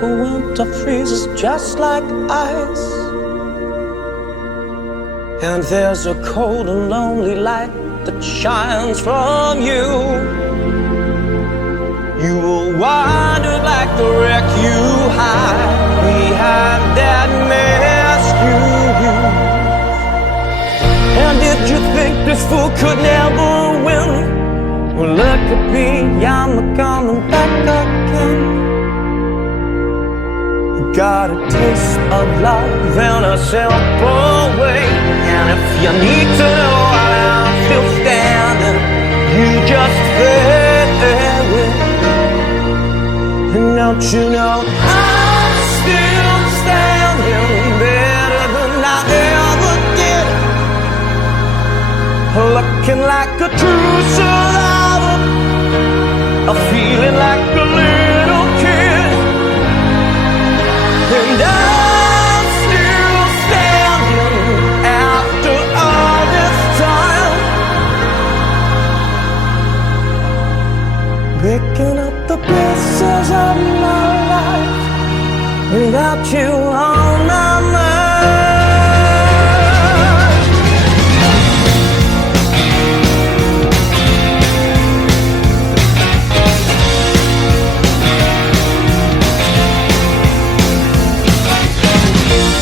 a winter freezes just like ice. And there's a cold and lonely light that shines from you. You will wander like the wreck you hide behind that mask you use. And did you think this fool could never win? Well, look at me, I'm coming back again. Got a taste of love in a simple way. And if you need to know why I'm still standing, you just fade away. And don't you know I'm still standing better than I ever did, looking like a true survivor, feeling like a little kid. And I'm still standing after all this time, picking up the pieces of my life without you on my mind.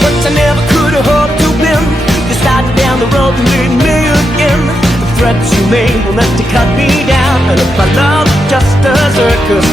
But I never could have hoped to win. You started down the road and lead me again. The threats you made were meant to cut me down. And if I love just a circus,